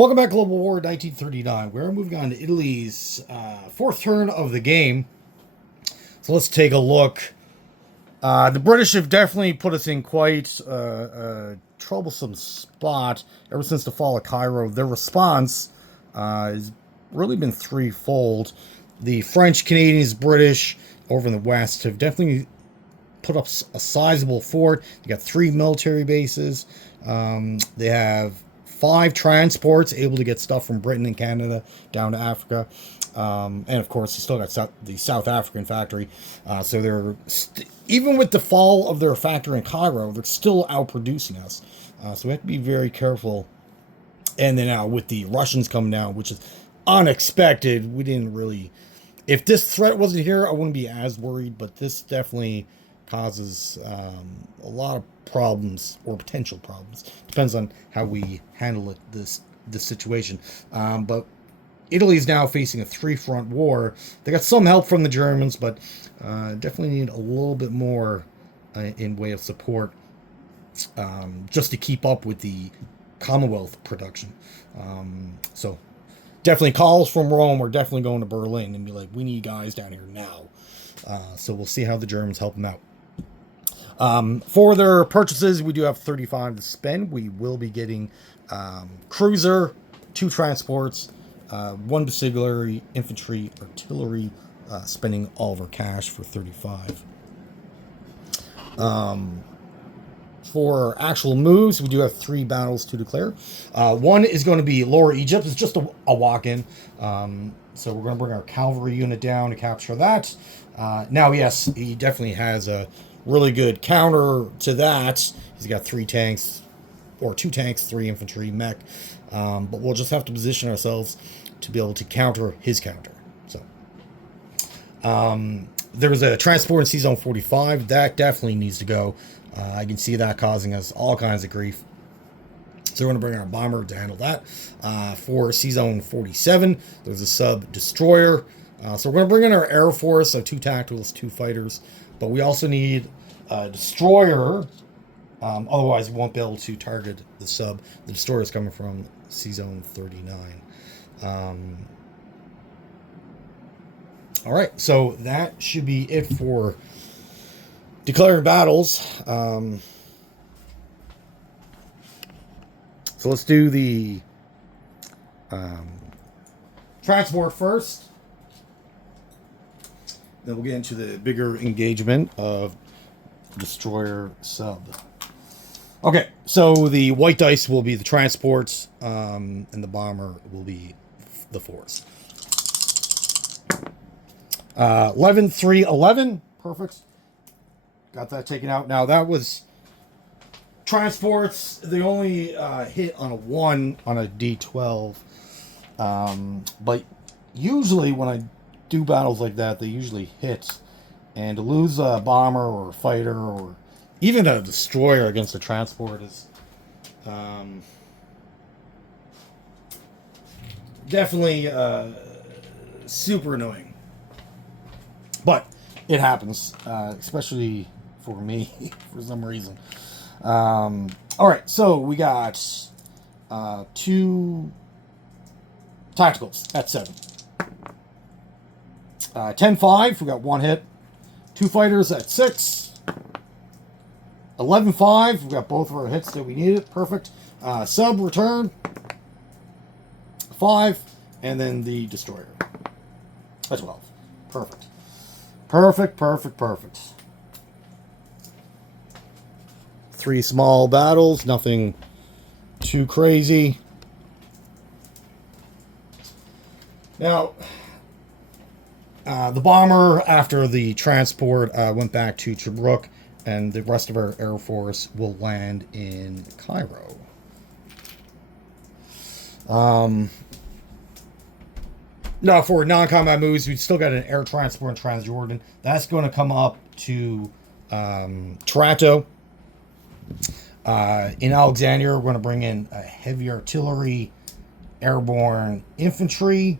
Welcome back, Global War 1939. We're moving on to Italy's fourth turn of the game. So let's take a look. The British have definitely put us in quite a troublesome spot ever since the fall of Cairo. Their response has really been threefold. The French, Canadians, British over in the west have definitely put up a sizable fort. They got 3 military bases. They have 5 transports able to get stuff from Britain and Canada down to Africa. And of course, they still got the South African factory. So they're even with the fall of their factory in Cairo, they're still outproducing us. So we have to be very careful. And then now with the Russians coming down, which is unexpected, we didn't really. If this threat wasn't here, I wouldn't be as worried. But this definitely causes a lot of problems or potential problems. Depends on how we handle it. This situation, but Italy is now facing a 3-front war. They got some help from the Germans, but definitely need a little bit more in way of support just to keep up with the Commonwealth production. So definitely calls from Rome. We're definitely going to Berlin and be like, we need guys down here now. So we'll see how the Germans help them out. For their purchases, we do have 35 to spend. We will be getting cruiser, 2 transports, 1 basilicary, infantry, artillery, spending all of our cash for 35. For actual moves, we do have 3 battles to declare. One is going to be Lower Egypt. It's just a walk-in. So we're going to bring our cavalry unit down to capture that. Now, yes, he definitely has a really good counter to that. He's got 3 tanks, or 2 tanks, 3 infantry, mech. But we'll just have to position ourselves to be able to counter his counter. So there's a transport in C-Zone 45. That definitely needs to go. I can see that causing us all kinds of grief. So we're going to bring our bomber to handle that. For C-Zone 47, there's a sub-destroyer. So we're going to bring in our Air Force, so 2 tacticals, 2 fighters. But we also need a destroyer. Otherwise, we won't be able to target the sub. The destroyer is coming from C-Zone 39. All right, so that should be it for declaring battles. So let's do the transport first. Then we'll get into the bigger engagement of destroyer sub. Okay, so the white dice will be the transports, and the bomber will be the force. 11, 3, 11. Perfect. Got that taken out. Now that was transports. They only hit on a 1 on a D12. But usually when I do battles like that, they usually hit. And to lose a bomber or a fighter or even a destroyer against a transport is definitely super annoying. But it happens, especially for me, for some reason. All right, so we got 2 tacticals at 7. 10-5, we got 1 hit. 2 fighters at 6. 11-5, we got both of our hits that we needed. Perfect. Sub return. 5, and then the destroyer. That's 12. Perfect. Perfect. 3 small battles, nothing too crazy. Now, the bomber, after the transport, went back to Tobruk, and the rest of our Air Force will land in Cairo. Now, for non-combat moves, we've still got an air transport in Transjordan. That's going to come up to Taranto. In Alexandria, we're going to bring in a heavy artillery, airborne infantry.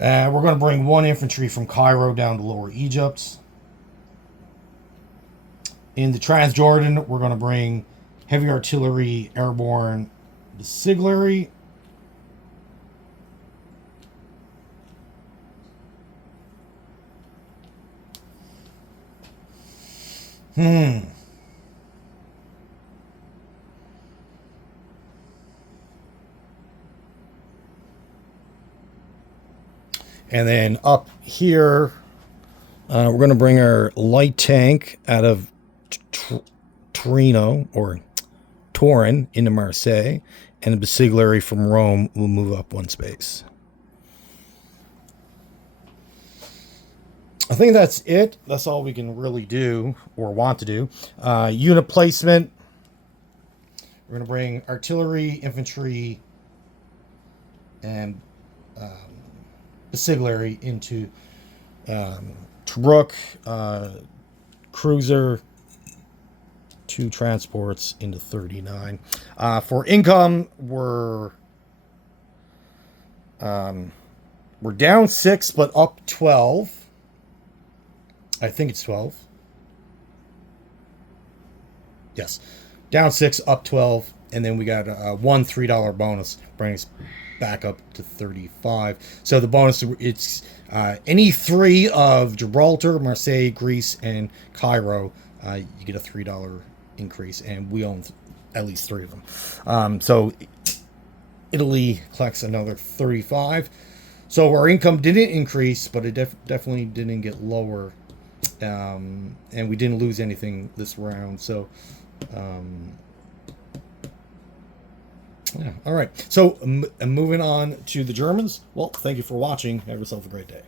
We're going to bring 1 infantry from Cairo down to Lower Egypt. In the Transjordan, we're going to bring heavy artillery, airborne, the Siglary. And then up here, we're going to bring our light tank out of Torino or Turin into Marseille, and the Basigliere from Rome will move up one space. I think that's it. That's all we can really do or want to do. Unit placement. We're going to bring artillery, infantry, and Basigliere into Tobruk, cruiser, 2 transports into 39. For income, we're down 6, but up 12. I think it's 12. Yes. Down 6, up 12. And then we got a one $3 bonus, bringing us back up to 35. So the bonus, it's any 3 of Gibraltar, Marseille, Greece, and Cairo, you get a $3 increase. And we own at least 3 of them. So Italy collects another 35. So our income didn't increase, but it definitely didn't get lower. And we didn't lose anything this round. So, yeah. All right. So, moving on to the Germans. Well, thank you for watching. Have yourself a great day.